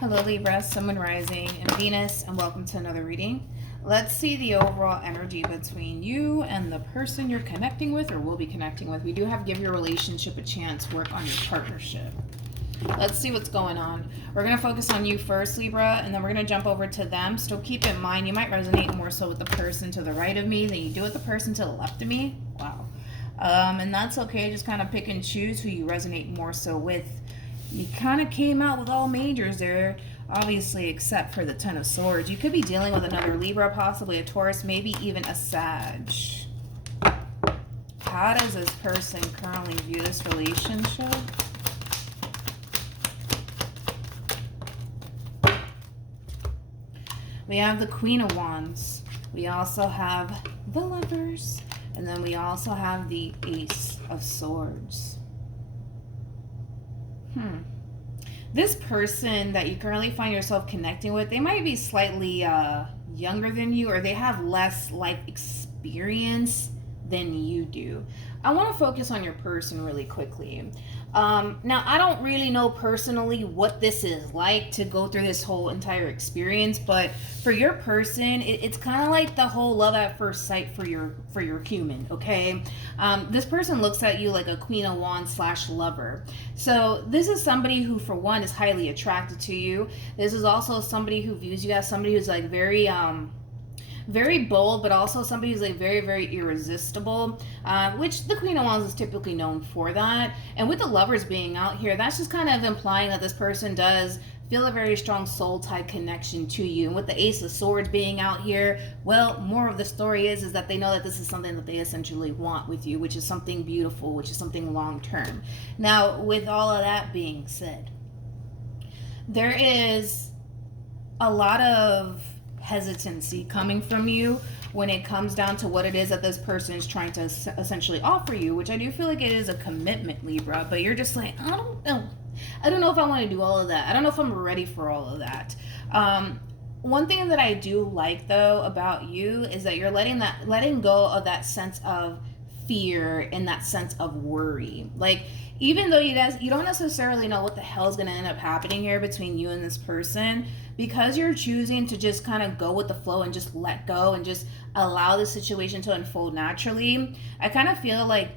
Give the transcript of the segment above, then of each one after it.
Hello Libra, Sun, Moon, Rising, and Venus, and welcome to another reading. Let's see the overall energy between you and the person you're connecting with or will be connecting with. We do have Give Your Relationship a Chance, work on your partnership. Let's see what's going on. We're going to focus on you first, Libra, and then we're going to jump over to them. Still keep in mind, you might resonate more so with the person to the right of me than you do with the person to the left of me. Wow. And that's okay. Just kind of pick and choose who you resonate more so with. You kind of came out with all majors there, obviously, except for the Ten of Swords. You could be dealing with another Libra, possibly a Taurus, maybe even a Sag. How does this person currently view this relationship? We have the Queen of Wands. We also have the Lovers. And then we also have the Ace of Swords. This person that you currently find yourself connecting with, they might be slightly younger than you, or they have less life experience than you do. I want to focus on your person really quickly. Now, I don't really know personally what this is like to go through this whole entire experience, but for your person, it's kind of like the whole love at first sight for your human, okay? This person looks at you like a Queen of Wands / lover. So this is somebody who, for one, is highly attracted to you. This is also somebody who views you as somebody who's like very bold, but also somebody who's like very, very irresistible, which the Queen of Wands is typically known for that. And with the Lovers being out here, that's just kind of implying that this person does feel a very strong soul-tied connection to you. And with the Ace of Swords being out here, well, more of the story is that they know that this is something that they essentially want with you, which is something beautiful, which is something long-term. Now, with all of that being said, there is a lot of hesitancy coming from you when it comes down to what it is that this person is trying to essentially offer you, which I do feel like it is a commitment, Libra, but you're just like, I don't know if I want to do all of that. I don't know if I'm ready for all of that. One thing that I do like though about you is that you're letting go of that sense of fear and that sense of worry. Like, even though you don't necessarily know what the hell is going to end up happening here between you and this person, because you're choosing to just kind of go with the flow and just let go and just allow the situation to unfold naturally, I kind of feel like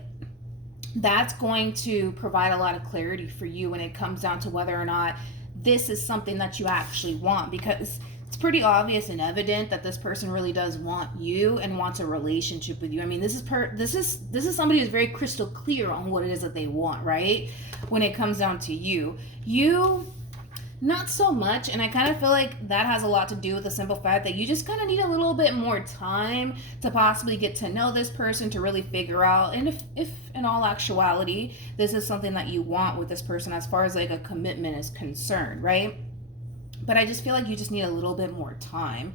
that's going to provide a lot of clarity for you when it comes down to whether or not this is something that you actually want, because it's pretty obvious and evident that this person really does want you and wants a relationship with you. I mean, this is somebody who's very crystal clear on what it is that they want, right? When it comes down to you, not so much. And I kind of feel like that has a lot to do with the simple fact that you just kind of need a little bit more time to possibly get to know this person, to really figure out, and if in all actuality this is something that you want with this person as far as like a commitment is concerned, right? But I just feel like you just need a little bit more time.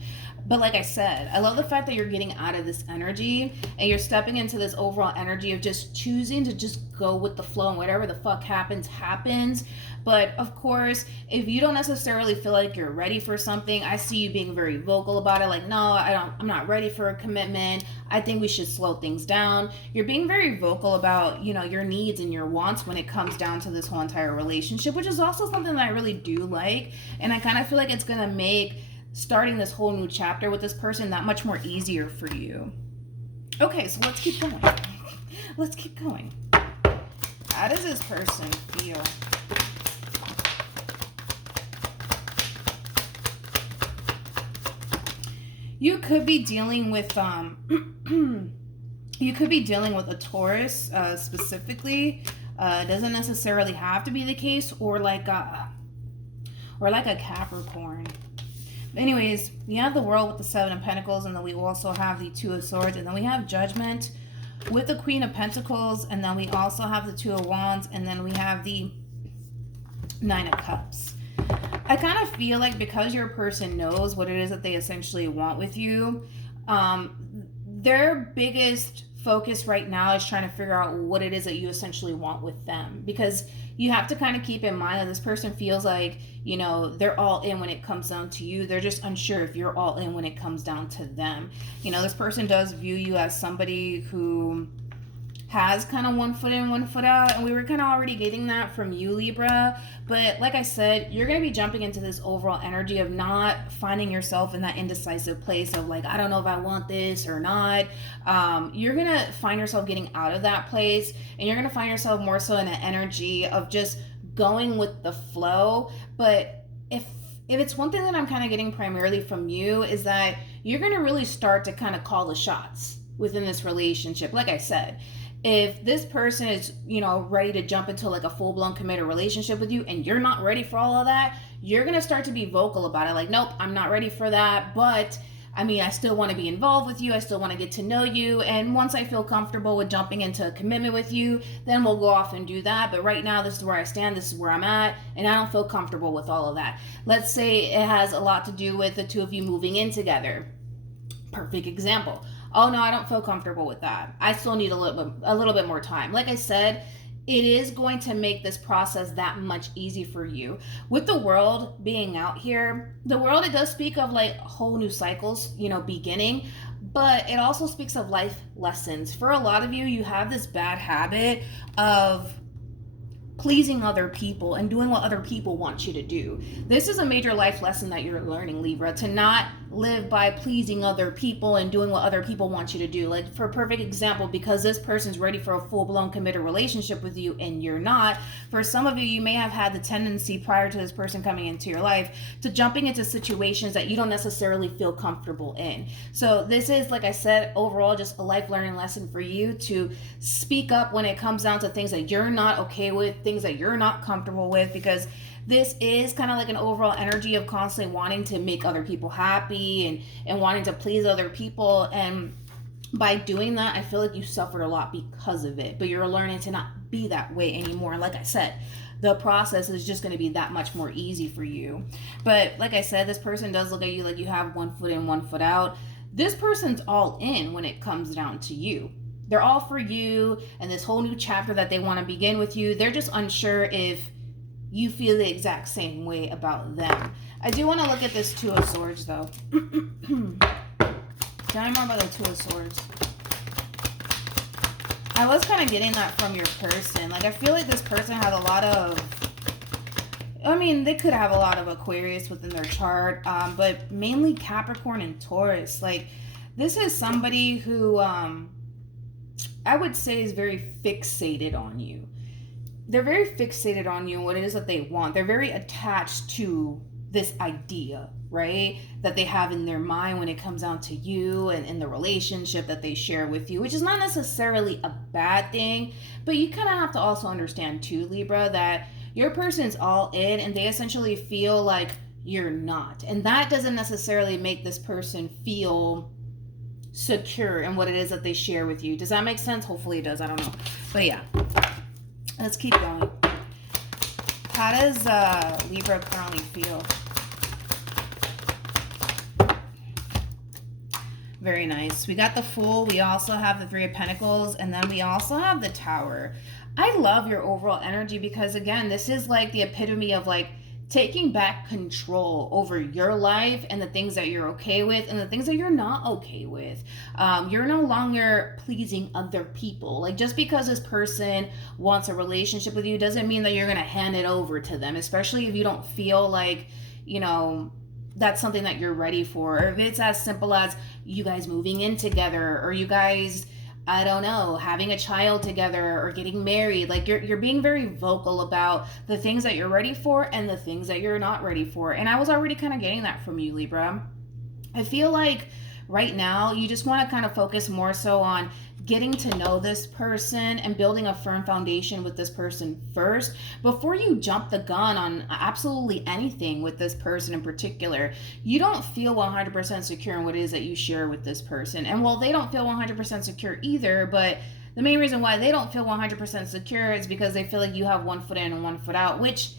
But like I said, I love the fact that you're getting out of this energy and you're stepping into this overall energy of just choosing to just go with the flow, and whatever the fuck happens. But of course, if you don't necessarily feel like you're ready for something, I see you being very vocal about it. Like, no, I'm not ready for a commitment. I think we should slow things down. You're being very vocal about, your needs and your wants when it comes down to this whole entire relationship, which is also something that I really do like. And I kind of feel like it's going to make starting this whole new chapter with this person that much more easier for you. Okay, so let's keep going. Let's keep going. How does this person feel? You could be dealing with a Taurus specifically. Doesn't necessarily have to be the case, or like a Capricorn. Anyways, we have the World with the Seven of Pentacles, and then we also have the Two of Swords, and then we have Judgment with the Queen of Pentacles, and then we also have the Two of Wands, and then we have the Nine of Cups. I kind of feel like because your person knows what it is that they essentially want with you, their biggest focus right now is trying to figure out what it is that you essentially want with them, because you have to kind of keep in mind that this person feels like, they're all in when it comes down to you. They're just unsure if you're all in when it comes down to them. This person does view you as somebody who has kind of one foot in, one foot out, and we were kind of already getting that from you, Libra. But like I said, you're going to be jumping into this overall energy of not finding yourself in that indecisive place of like, I don't know if I want this or not. You're going to find yourself getting out of that place, and you're going to find yourself more so in an energy of just going with the flow. But if it's one thing that I'm kind of getting primarily from you, is that you're going to really start to kind of call the shots within this relationship. Like I said, if this person is, ready to jump into like a full-blown committed relationship with you and you're not ready for all of that, you're going to start to be vocal about it. Like, nope, I'm not ready for that. But I still want to be involved with you. I still want to get to know you. And once I feel comfortable with jumping into a commitment with you, then we'll go off and do that. But right now, this is where I stand. This is where I'm at. And I don't feel comfortable with all of that. Let's say it has a lot to do with the two of you moving in together. Perfect example. Oh no, I don't feel comfortable with that. I still need a little bit more time. Like I said, it is going to make this process that much easier for you. With the world being out here, the world, it does speak of like whole new cycles, beginning, but it also speaks of life lessons. For a lot of you, you have this bad habit of pleasing other people and doing what other people want you to do. This is a major life lesson that you're learning, Libra, to not live by pleasing other people and doing what other people want you to do. Like, for a perfect example, because this person's ready for a full-blown committed relationship with you and you're not, for some of you, you may have had the tendency prior to this person coming into your life to jumping into situations that you don't necessarily feel comfortable in. So this is, like I said, overall just a life learning lesson for you to speak up when it comes down to things that you're not okay with, things that you're not comfortable with, because this is kind of like an overall energy of constantly wanting to make other people happy and wanting to please other people. And by doing that, I feel like you suffered a lot because of it, but you're learning to not be that way anymore. And like I said, the process is just going to be that much more easy for you. But like I said, this person does look at you like you have one foot in, one foot out. This person's all in when it comes down to you. They're all for you and this whole new chapter that they want to begin with you. They're just unsure if you feel the exact same way about them. I do want to look at this Two of Swords, though. Tell me more about the Two of Swords. I was kind of getting that from your person. Like, I feel like this person has a lot of... they could have a lot of Aquarius within their chart, but mainly Capricorn and Taurus. Like, this is somebody who I would say is very fixated on you. They're very fixated on you and what it is that they want. They're very attached to this idea, right, that they have in their mind when it comes down to you and in the relationship that they share with you, which is not necessarily a bad thing. But you kind of have to also understand too, Libra, that your person's all in and they essentially feel like you're not. And that doesn't necessarily make this person feel secure in what it is that they share with you. Does that make sense? Hopefully it does. I don't know. But yeah. Let's keep going. How does Libra currently feel? Very nice. We got the Fool. We also have the Three of Pentacles. And then we also have the Tower. I love your overall energy because, again, this is like the epitome of like taking back control over your life and the things that you're okay with and the things that you're not okay with. You're no longer pleasing other people. Like, just because this person wants a relationship with you doesn't mean that you're going to hand it over to them, especially if you don't feel like, that's something that you're ready for. Or if it's as simple as you guys moving in together, or you guys, I don't know, having a child together or getting married. Like, you're being very vocal about the things that you're ready for and the things that you're not ready for. And I was already kind of getting that from you, Libra. I feel like right now you just want to kind of focus more so on getting to know this person and building a firm foundation with this person first before you jump the gun on absolutely anything with this person in particular. You don't feel 100% secure in what it is that you share with this person. And while they don't feel 100% secure either, but the main reason why they don't feel 100% secure is because they feel like you have one foot in and one foot out, which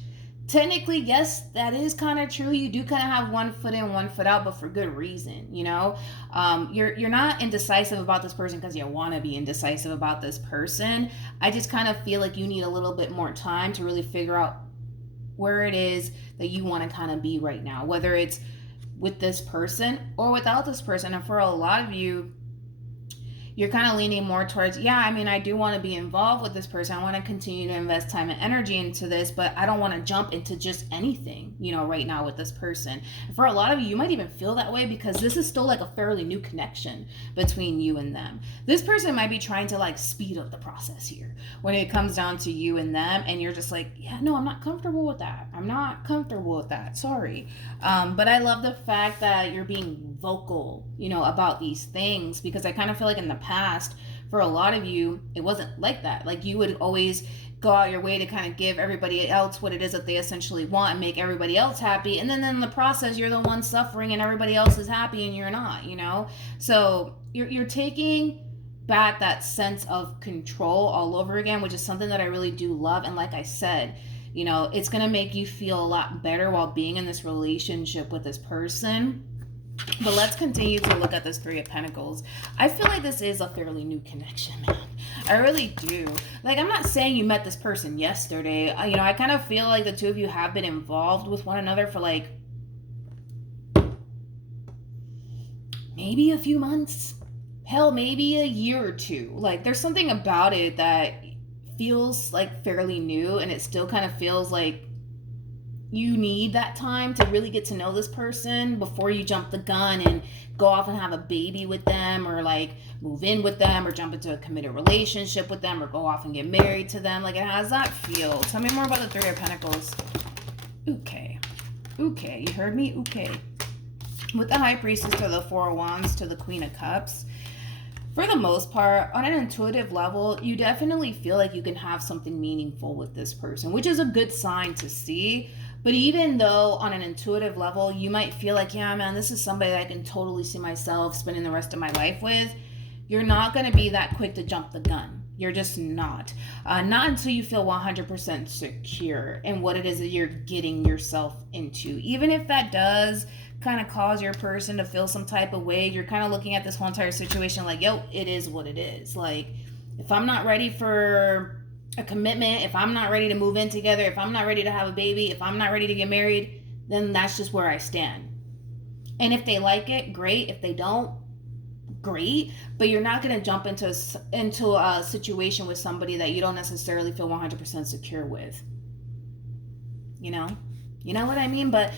technically, yes, that is kind of true. You do kind of have one foot in, one foot out, but for good reason, You're not indecisive about this person because you want to be indecisive about this person. I just kind of feel like you need a little bit more time to really figure out where it is that you want to kind of be right now, whether it's with this person or without this person. And for a lot of you, you're kind of leaning more towards, yeah, I mean, I do want to be involved with this person. I want to continue to invest time and energy into this, but I don't want to jump into just anything, right now with this person. For a lot of you, you might even feel that way because this is still like a fairly new connection between you and them. This person might be trying to like speed up the process here when it comes down to you and them, and you're just like, yeah, no, I'm not comfortable with that. I'm not comfortable with that. Sorry. But I love the fact that you're being vocal, about these things, because I kind of feel like in the past, for a lot of you, it wasn't like that. Like you would always go out your way to kind of give everybody else what it is that they essentially want and make everybody else happy. And then in the process, you're the one suffering and everybody else is happy and you're not, So you're taking back that sense of control all over again, which is something that I really do love. And like I said, it's going to make you feel a lot better while being in this relationship with this person. But let's continue to look at this Three of Pentacles. I feel like this is a fairly new connection, man. I really do. Like, I'm not saying you met this person yesterday. I kind of feel like the two of you have been involved with one another for like maybe a few months. Hell, maybe a year or two. Like, there's something about it that feels like fairly new, and it still kind of feels like you need that time to really get to know this person before you jump the gun and go off and have a baby with them, or like move in with them, or jump into a committed relationship with them, or go off and get married to them. Like, it has that feel. Tell me more about the Three of Pentacles. Okay, you heard me? Okay. With the High Priestess to the Four of Wands to the Queen of Cups, for the most part, on an intuitive level, you definitely feel like you can have something meaningful with this person, which is a good sign to see. But even though on an intuitive level, you might feel like, yeah, man, this is somebody that I can totally see myself spending the rest of my life with, you're not going to be that quick to jump the gun. You're just not. Not until you feel 100% secure in what it is that you're getting yourself into. Even if that does kind of cause your person to feel some type of way, you're kind of looking at this whole entire situation like, yo, it is what it is. Like, if I'm not ready for a commitment, if I'm not ready to move in together, if I'm not ready to have a baby, if I'm not ready to get married, then that's just where I stand. And if they like it, great. If they don't, great. But you're not going to jump into a situation with somebody that you don't necessarily feel 100% secure with. You know what I mean? But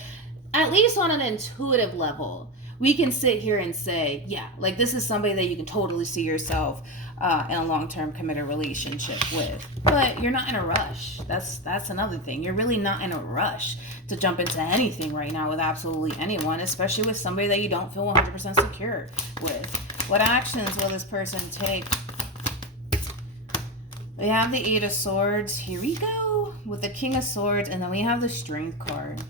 at least on an intuitive level, we can sit here and say, yeah, like this is somebody that you can totally see yourself in a long-term committed relationship with. But you're not in a rush. That's another thing. You're really not in a rush to jump into anything right now with absolutely anyone, especially with somebody that you don't feel 100% secure with. What actions will this person take? We have the Eight of Swords. Here we go. With the King of Swords. And then we have the Strength card.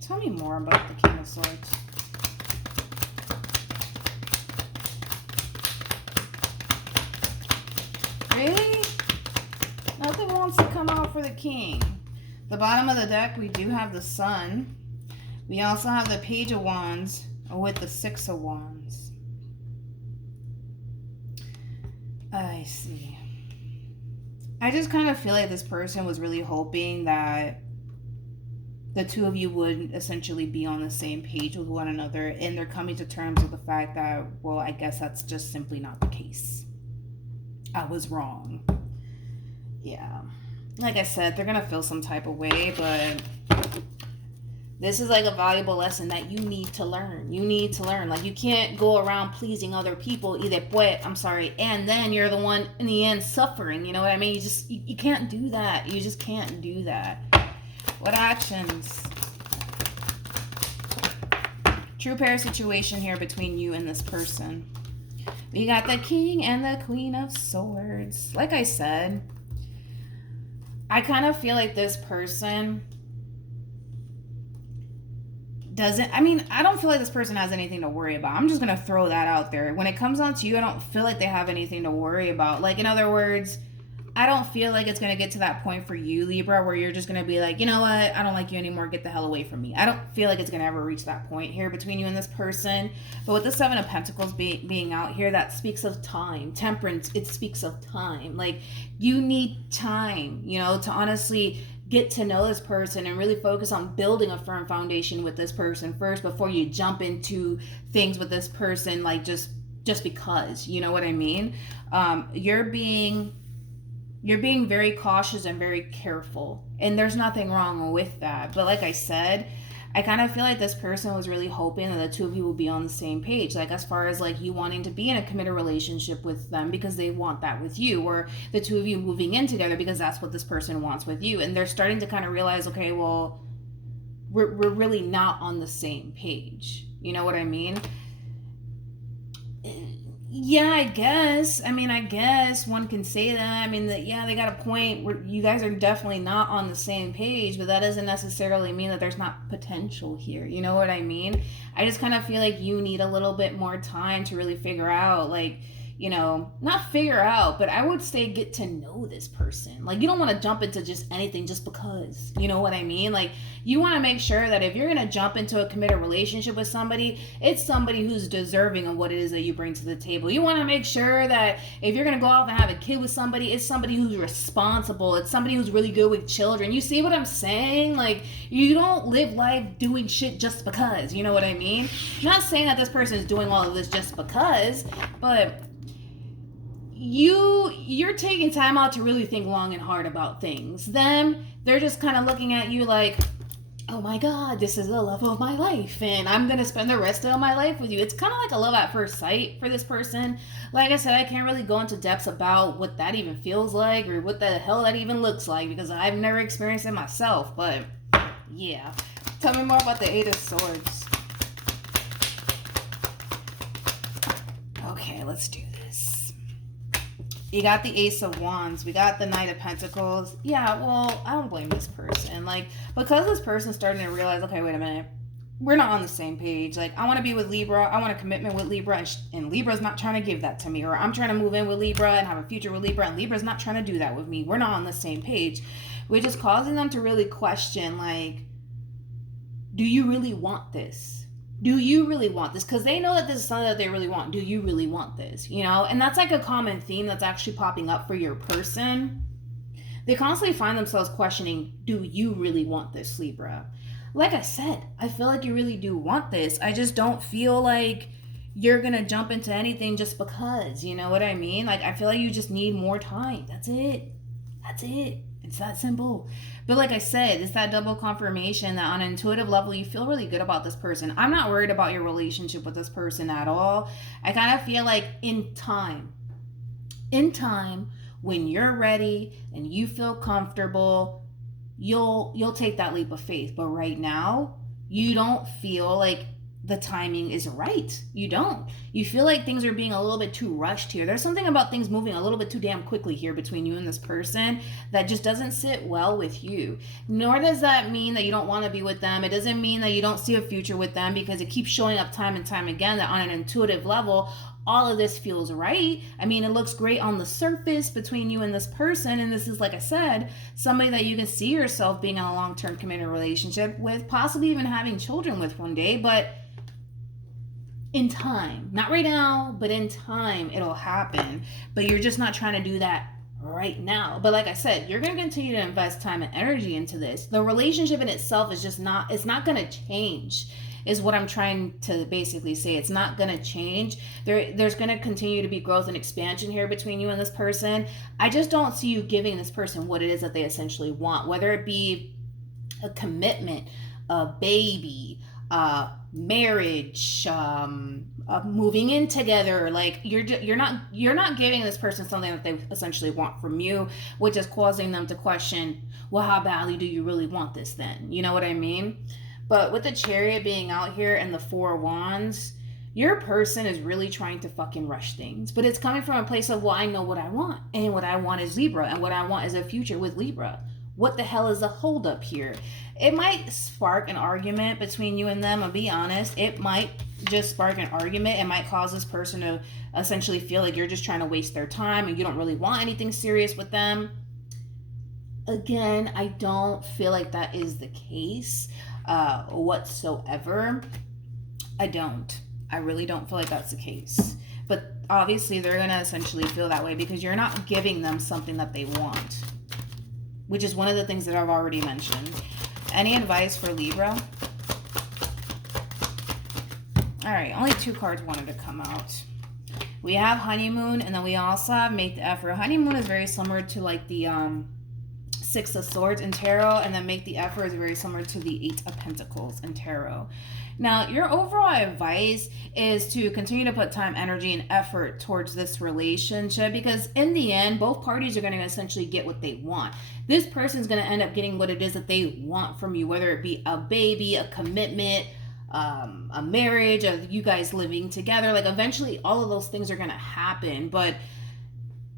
Tell me more about the King of Swords. Really? Nothing wants to come out for the King. The bottom of the deck, we do have the Sun. We also have the Page of Wands with the Six of Wands. I see. I just kind of feel like this person was really hoping that the two of you would essentially be on the same page with one another, and they're coming to terms with the fact that, well, I guess that's just simply not the case. I was wrong. Yeah. Like I said, they're going to feel some type of way, but this is like a valuable lesson that you need to learn. You need to learn. Like, you can't go around pleasing other people, and then you're the one in the end suffering. You know what I mean? You can't do that. You just can't do that. What actions? True pair situation here between you and this person. We got the King and the Queen of Swords. Like I said, I kind of feel like this person I don't feel like this person has anything to worry about. I'm just going to throw that out there. When it comes on to you, I don't feel like they have anything to worry about. Like, in other words, I don't feel like it's going to get to that point for you, Libra, where you're just going to be like, you know what? I don't like you anymore. Get the hell away from me. I don't feel like it's going to ever reach that point here between you and this person. But with the Seven of Pentacles being out here, that speaks of time. Temperance, it speaks of time. Like, you need time, to honestly get to know this person and really focus on building a firm foundation with this person first before you jump into things with this person, like just because, you know what I mean? You're being very cautious and very careful, and there's nothing wrong with that. But like I said, I kind of feel like this person was really hoping that the two of you will be on the same page, like as far as like you wanting to be in a committed relationship with them because they want that with you, or the two of you moving in together because that's what this person wants with you. And they're starting to kind of realize, okay, well, we're really not on the same page. You know what I mean? Yeah, I guess. I mean, I guess one can say that. I mean, yeah, they got a point where you guys are definitely not on the same page, but that doesn't necessarily mean that there's not potential here. You know what I mean? I just kind of feel like you need a little bit more time to really figure out, like, you know, not figure out, but I would say get to know this person. Like, you don't want to jump into just anything just because, you know what I mean? Like, you want to make sure that if you're going to jump into a committed relationship with somebody, it's somebody who's deserving of what it is that you bring to the table. You want to make sure that if you're going to go off and have a kid with somebody, it's somebody who's responsible. It's somebody who's really good with children. You see what I'm saying? Like, you don't live life doing shit just because, you know what I mean? I'm not saying that this person is doing all of this just because, but you're taking time out to really think long and hard about things. Them, they're just kind of looking at you like, oh my god, this is the love of my life and I'm gonna spend the rest of my life with you. It's kind of like a love at first sight for this person. Like I said, I can't really go into depths about what that even feels like or what the hell that even looks like because I've never experienced it myself. But yeah, tell me more about the Eight of Swords. Okay, let's do this. You got the Ace of Wands. We got the Knight of Pentacles. Yeah, well, I don't blame this person. Like, because this person's starting to realize, okay, wait a minute. We're not on the same page. Like, I want to be with Libra. I want a commitment with Libra. And Libra's not trying to give that to me. Or I'm trying to move in with Libra and have a future with Libra. And Libra's not trying to do that with me. We're not on the same page. Which is causing them to really question, like, do you really want this? Do you really want this? Because they know that this is something that they really want. Do you really want this? You know? And that's like a common theme that's actually popping up for your person. They constantly find themselves questioning, do you really want this, Libra? Like I said, I feel like you really do want this. I just don't feel like you're going to jump into anything just because. You know what I mean? Like, I feel like you just need more time. That's it. That's it. It's that simple. But like I said, it's that double confirmation that on an intuitive level, you feel really good about this person. I'm not worried about your relationship with this person at all. I kind of feel like in time, when you're ready and you feel comfortable, you'll take that leap of faith. But right now, you don't feel like the timing is right. You don't. You feel like things are being a little bit too rushed here. There's something about things moving a little bit too damn quickly here between you and this person that just doesn't sit well with you. Nor does that mean that you don't want to be with them. It doesn't mean that you don't see a future with them, because it keeps showing up time and time again that on an intuitive level, all of this feels right. I mean, it looks great on the surface between you and this person. And this is, like I said, somebody that you can see yourself being in a long-term committed relationship with, possibly even having children with one day. But in time, not right now, but in time, it'll happen. But you're just not trying to do that right now. But like I said, you're going to continue to invest time and energy into this. The relationship in itself is just not, it's not going to change, is what I'm trying to basically say. It's not going to change. There's going to continue to be growth and expansion here between you and this person. I just don't see you giving this person what it is that they essentially want, whether it be a commitment, a baby, marriage, moving in together. Like, you're not giving this person something that they essentially want from you, which is causing them to question, well, how badly do you really want this then? You know what I mean? But with the Chariot being out here and the Four of Wands, your person is really trying to fucking rush things. But it's coming from a place of, well, I know what I want. And what I want is Libra. And what I want is a future with Libra. What the hell is the holdup here? It might spark an argument between you and them. I'll be honest. It might just spark an argument. It might cause this person to essentially feel like you're just trying to waste their time and you don't really want anything serious with them. Again, I don't feel like that is the case whatsoever. I really don't feel like that's the case. But obviously they're going to essentially feel that way because you're not giving them something that they want. which is one of the things that I've already mentioned. Any advice for Libra? All right, only 2 cards wanted to come out. We have honeymoon, and then we also have make the effort. Honeymoon is very similar to like the 6 of Swords in tarot, and then make the effort is very similar to the 8 of Pentacles in tarot. Now, your overall advice is to continue to put time, energy, and effort towards this relationship, because in the end, both parties are going to essentially get what they want. This person's going to end up getting what it is that they want from you, whether it be a baby, a commitment, a marriage, of you guys living together. Like, eventually all of those things are going to happen. But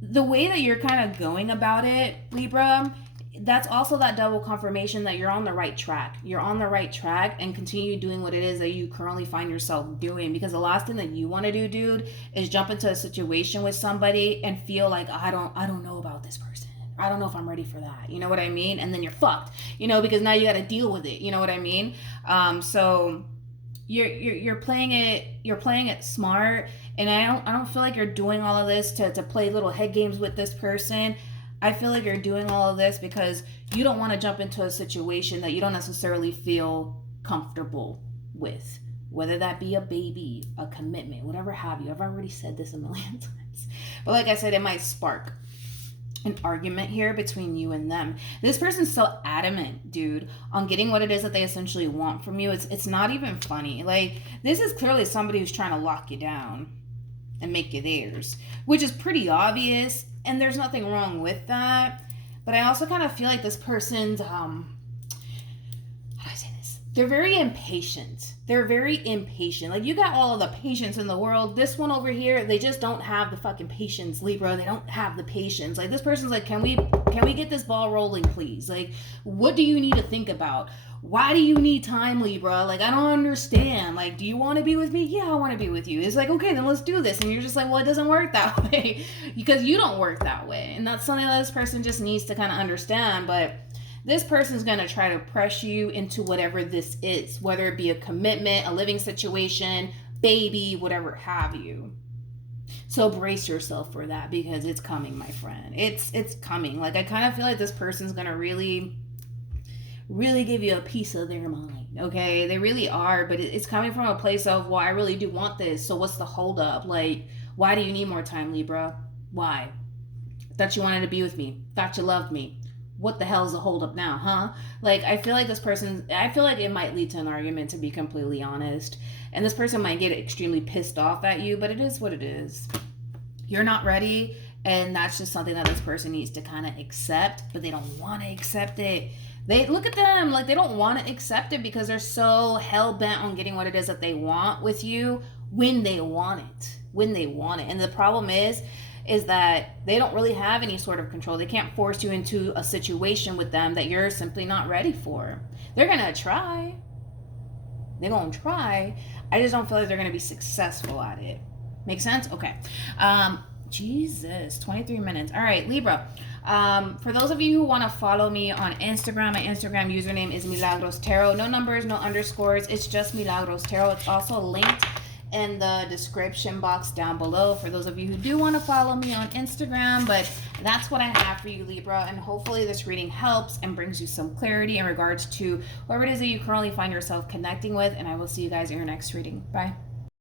the way that you're kind of going about it, Libra, that's also that double confirmation that you're on the right track. You're on the right track, and continue doing what it is that you currently find yourself doing. Because the last thing that you want to do, dude, is jump into a situation with somebody and feel like, I don't know about this person. I don't know if I'm ready for that. You know what I mean? And then you're fucked, you know, because now you got to deal with it. You know what I mean? So you're playing it smart, and I don't feel like you're doing all of this to play little head games with this person. I feel like you're doing all of this because you don't want to jump into a situation that you don't necessarily feel comfortable with, whether that be a baby, a commitment, whatever have you. I've already said this a million times, but like I said, it might spark an argument here between you and them. This person's so adamant, dude, on getting what it is that they essentially want from you. It's not even funny. Like, this is clearly somebody who's trying to lock you down and make you theirs, which is pretty obvious, and there's nothing wrong with that. But I also kind of feel like this person's how do I say this? They're very impatient. Like, you got all of the patience in the world. This one over here, they just don't have the fucking patience, Libra. They don't have the patience. Like, this person's like, can we get this ball rolling, please? Like, what do you need to think about? Why do you need time, Libra? Like, I don't understand. Like, do you want to be with me? Yeah, I want to be with you. It's like, okay, then let's do this. And you're just like, well, it doesn't work that way because you don't work that way. And that's something that this person just needs to kind of understand. But this person's going to try to press you into whatever this is, whether it be a commitment, a living situation, baby, whatever have you. So brace yourself for that, because it's coming, my friend. It's coming. Like, I kind of feel like this person's going to really give you a piece of their mind, okay? They really are, but it's coming from a place of, well, I really do want this, so what's the holdup? Like, why do you need more time, Libra? Why? Thought you wanted to be with me. Thought you loved me. What the hell is the holdup now, huh? Like, I feel like it might lead to an argument, to be completely honest. And this person might get extremely pissed off at you, but it is what it is. You're not ready, and that's just something that this person needs to kind of accept, but they don't want to accept it. They look at them like they don't want to accept it because they're so hell-bent on getting what it is that they want with you when they want it. And the problem is that they don't really have any sort of control. They can't force you into a situation with them that you're simply not ready for. They're going to try. They're going to try. I just don't feel like they're going to be successful at it. Make sense? Okay. Jesus, 23 minutes. All right, Libra. For those of you who want to follow me on Instagram, my Instagram username is MilagrosTarot. No numbers, no underscores. It's just MilagrosTarot. It's also linked in the description box down below for those of you who do want to follow me on Instagram. But that's what I have for you, Libra, and hopefully this reading helps and brings you some clarity in regards to whoever it is that you currently find yourself connecting with. And I will see you guys in your next reading. Bye.